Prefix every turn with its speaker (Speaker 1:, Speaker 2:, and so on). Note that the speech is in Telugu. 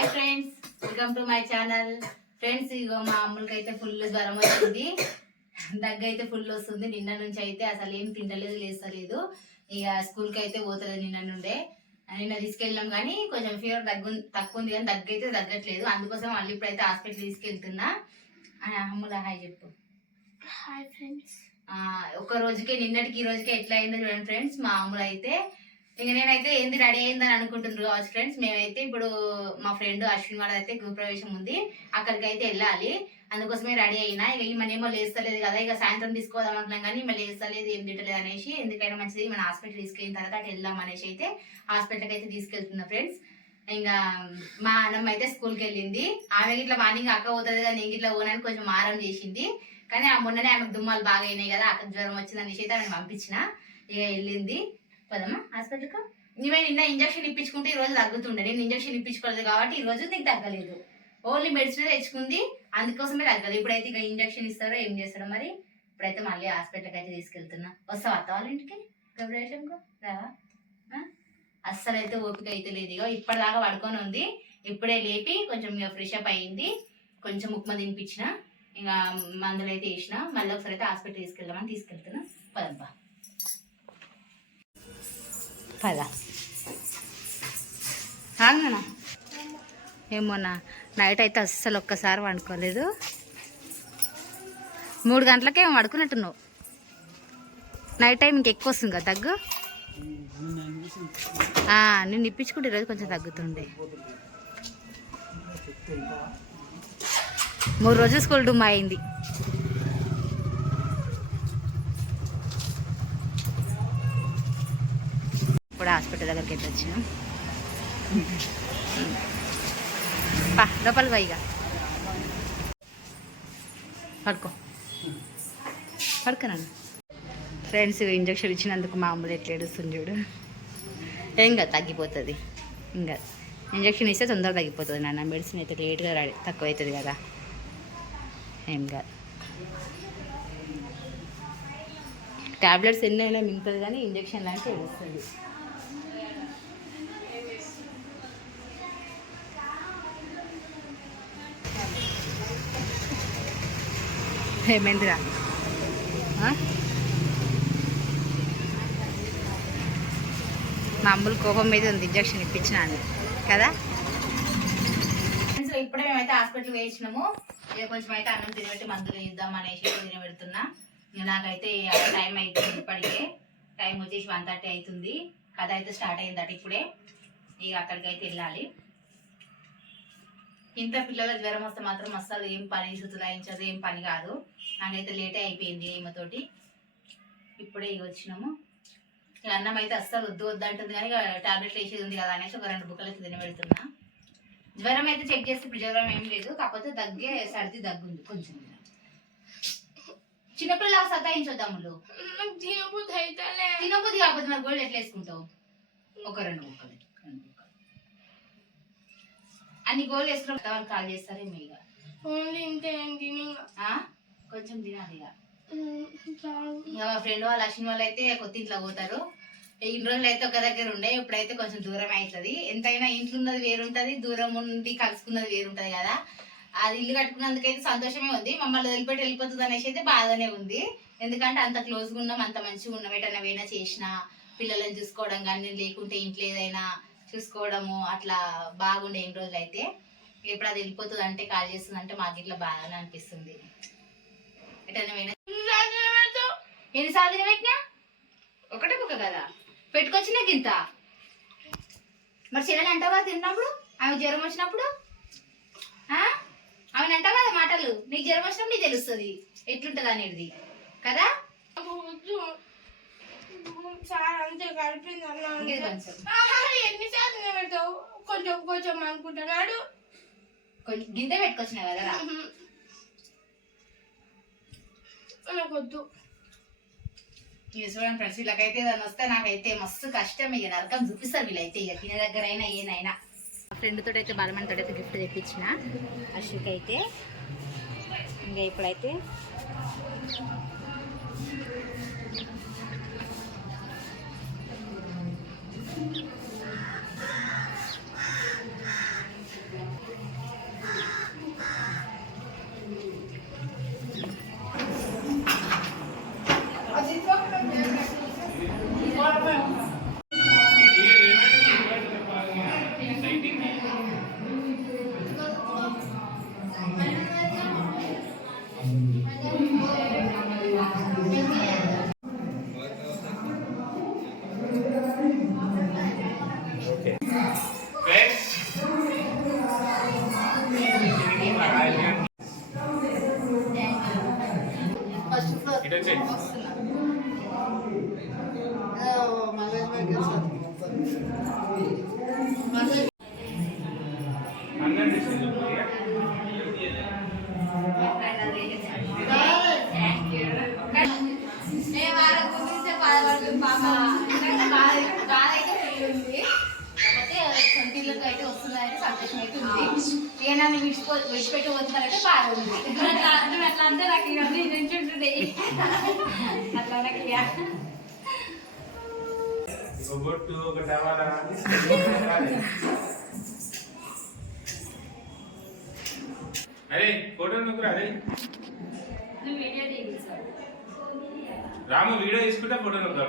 Speaker 1: Hi friends welcome to my channel friends ఇగో మా అమ్ములకి అయితే ఫుల్ జ్వరం వచ్చింది. దగ్గు అయితే ఫుల్ వస్తుంది. నిన్న నుంచి అయితే అసలు ఏం తింటలేదు లేస్తలేదు. ఇక స్కూల్కి అయితే పోతలేదు నిన్న నుండే. నిన్న తీసుకెళ్ళాం కానీ కొంచెం ఫీవర్ దగ్గు తక్కువ ఉంది కానీ దగ్గు అయితే తగ్గట్లేదు. అందుకోసం మళ్ళీ ఇప్పుడైతే హాస్పిటల్ తీసుకెళ్తున్నా. అని అమ్ముల హాయ్ చెప్పు.
Speaker 2: హాయ్ ఫ్రెండ్స్
Speaker 1: ఒక రోజుకే నిన్నటికి ఈ రోజుకే ఎట్లా అయిందో చూడండి ఫ్రెండ్స్ మా అమ్ములు అయితే ఇంకా నేనైతే ఏంది రెడీ అయిందని అనుకుంటున్నారు కావచ్చు ఫ్రెండ్స్. మేమైతే ఇప్పుడు మా ఫ్రెండ్ అశ్విన్ వాళ్ళ అయితే గృహప్రవేశం ఉంది. అక్కడికి అయితే వెళ్ళాలి. అందుకోసమే రెడీ అయినా. ఇక ఈమెనేమో లేస్తలేదు కదా. ఇక సాయంత్రం తీసుకోదాం అనుకున్నాం కానీ ఈమె లేస్తలేదు ఏం తింటలేదు అనేసి ఎందుకైనా మంచిది మన హాస్పిటల్ తీసుకెళ్ళిన తర్వాత అటు వెళ్దాం అనేసి అయితే హాస్పిటల్కి అయితే తీసుకెళ్తున్నా ఫ్రెండ్స్. ఇంకా మా అన్నమ్మ అయితే స్కూల్కి వెళ్ళింది. ఆమె ఇట్లా మార్నింగ్ అక్క పోతుంది కదా నేను ఇట్లా పోనని కొంచెం మారం చేసింది. కానీ ఆ మొన్ననే ఆమెకు దుమ్మాలు బాగా అయినాయి కదా అక్కడ జ్వరం వచ్చింది అనేసి అయితే ఆమెను పంపించిన. ఇక వెళ్ళింది. పదమ్మా హాస్పిటల్కి నీవే నిన్న ఇంజక్షన్ ఇప్పించుకుంటే ఈ రోజు తగ్గుతుండే. నేను ఇంజక్షన్ ఇప్పించుకోలేదు కాబట్టి ఈ రోజు నీకు తగ్గలేదు. ఓన్లీ మెడిసిన్ తెచ్చుకుంది. అందుకోసమే తగ్గదు ఇప్పుడైతే ఇక ఇంజక్షన్ ఇస్తారో ఏం చేస్తారో మరి? ఇప్పుడైతే మళ్ళీ హాస్పిటల్కి అయితే తీసుకెళ్తున్నా. వస్తావా అత్త వాళ్ళ ఇంటికి? గౌరేషంకు రావా? అస్సలు అయితే ఓపిక అయితే లేదు. ఇక ఇప్పటిదాకా పడుకొని ఉంది. ఇప్పుడే లేపి కొంచెం ఇక ఫ్రెష్ అప్ అయింది. కొంచెం ఉప్మా తినిపించిన. ఇక మందులు అయితే వేసిన. మళ్ళీ ఒకసారి అయితే హాస్పిటల్ తీసుకెళ్దామని తీసుకెళ్తున్నా. పదబ్బా. పద. ఆగనా? ఏమోనా నైట్ అయితే అస్సలు ఒక్కసారి వండుకోలేదు. మూడు గంటలకే పడుకున్నట్టున్నావు నైట్ టైం ఇంకెక్కువ వస్తుంది కదా దగ్గు? నేను ఇప్పించుకుంటే ఈరోజు కొంచెం తగ్గుతుండే. మూడు రోజులు స్కూల్ డుమ్ అయింది. ఇప్పుడు దగ్గరికి అయితే వచ్చినాం. పా లోపల పైగా పడుకో. పడుకోనండి ఫ్రెండ్స్ ఇంజక్షన్ ఇచ్చినందుకు మామూలు ఎట్లా ఏడుస్తుంది చూడు. ఏం కాదు తగ్గిపోతుంది. ఇంకా ఇంజక్షన్ ఇస్తే తొందరగా తగ్గిపోతుంది నాన్న. మెడిసిన్ అయితే లేట్గా రెడీ తక్కువ అవుతుంది కదా. ఏం కాదు. టాబ్లెట్స్ ఎన్నైనా అయినా కానీ ఇంజక్షన్ లాంటి వస్తుంది ఏమైందిరా మా అమ్ములు కోపం మీద ఉంది ఇంజక్షన్ ఇప్పించినాను. కదా? సో ఇప్పుడే మేమైతే హాస్పిటల్ వేసినాము ఇక కొంచెం అయితే అన్నం తినబెట్టి మందులు ఇద్దాం అనేసి తినబెడుతున్నా ఇక నాకైతే టైం అవుతుంది ఇప్పటికే. టైం వచ్చేసి వన్ థర్టీ అవుతుంది. కథ అయితే స్టార్ట్ అయిందట ఇప్పుడే. ఇక అక్కడికి అయితే వెళ్ళాలి. ఇంత పిల్లల జ్వరం వస్తే మాత్రం అస్సలు ఏం పని సుతులాయించదు ఏం పని కాదు. నాకైతే లేటే అయిపోయింది ఈమెతోటి ఇప్పుడే వచ్చినాము. ఇక అన్నం అయితే అస్సలు వద్దు వద్దు అంటుంది కానీ టాబ్లెట్లు వేసేది ఉంది కదా అనేసి ఒక రెండు బుక్కలు అయితే తినబెడుతున్నా జ్వరం అయితే చెక్ చేస్తే ఇప్పుడు జ్వరం ఏం లేదు కాకపోతే దగ్గే సర్ది దగ్గుంది కొంచెం. చిన్నపిల్లలు సతాయించొద్దాములు
Speaker 2: తినబుద్ధి
Speaker 1: కాకపోతే మరి గోళ్ళు ఎట్లా వేసుకుంటావు? ఒక రెండు ముక్కలు అన్ని గోళ్ళు వేసుకున్న వాళ్ళు కాల్ చేస్తారేమో ఇక?
Speaker 2: ఓన్లీ ఇంతే?
Speaker 1: కొంచెం తినాలి ఇక. ఇక మా ఫ్రెండ్ వాళ్ళు అశ్విన్ వాళ్ళు అయితే కొత్త ఇంట్లో పోతారు. ఇన్ని రోజులు అయితే ఒక దగ్గర ఉండే ఇప్పుడైతే కొంచెం దూరం అవుతుంది. ఎంతైనా ఇంట్లో ఉన్నది వేరుంటది దూరం ఉండి కలుసుకున్నది వేరుంటది కదా. అది ఇల్లు కట్టుకున్నందుకైతే సంతోషమే ఉంది. మమ్మల్ని వదిలిపెట్టి వెళ్ళిపోతుంది అనేసి అయితే బాధనే ఉంది. ఎందుకంటే అంత క్లోజ్గా ఉన్నాం అంత మంచిగా ఉన్నాం. ఎటైనా వేనా చేసినా పిల్లలను చూసుకోవడం కానీ లేకుంటే ఇంట్లో ఏదైనా చూసుకోవడము అట్లా బాగుండే ఎన్ని రోజులు అయితే ఇప్పుడు అది వెళ్ళిపోతుంది అంటే కాల్ చేస్తుంది అంటే మాకు ఇట్లా బాగానే అనిపిస్తుంది. ఎటైనా ఎన్నిసార్లు తినబెట్టినా? ఒకటే బుక్క కదా. పెట్టుకొచ్చినా గింత? మరి చెల్లెని అంటావా తిన్నప్పుడు? ఆమె జ్వరం వచ్చినప్పుడు? ఆ? ఆమెను అంటావు కదా మాటలు? నీకు జ్వరం వచ్చినప్పుడు నీకు తెలుస్తుంది. ఎట్లుంటది అనేది. కదా?
Speaker 2: అంతే కలిపింది అన్నా ఎన్నిసార్లు తినబెడతావు కొంచెం కొంచెం అనుకుంటున్నాడు
Speaker 1: కొంచెం గింత పెట్టుకొచ్చినా కదా? రా.
Speaker 2: నాకు వద్దు
Speaker 1: ఇక చూడండి ఫ్రెండ్స్ వీళ్ళకైతే ఏదైనా వస్తే నాకైతే మస్తు కష్టం. ఇక నరకం చూపిస్తారు వీళ్ళైతే. ఇక తినే దగ్గర అయినా ఏనైనా ఫ్రెండ్ తోటి అయితే బలమైన తోటి అయితే గిఫ్ట్ తెప్పించిన. అశ్విక్ అయితే ఇంకా ఇప్పుడైతే Thank you. మళ్ళీ ఉంది ఇక నన్ను విడిచిపో విడిచిపెట్టి పోతున్నారంటే బాధ ఉంది.
Speaker 2: అట్లా నువ్వు అట్లా అంటే నాకు ఇవన్నీ నుంచి ఉంటుండే
Speaker 1: అట్లా నాకు ఇక.
Speaker 3: ఒక బొట్టు ఒక టవాలా అరే ఫోటో నువ్వు అరే రాము వీడియో తీసుకుంటే ఫోటో నువ్వు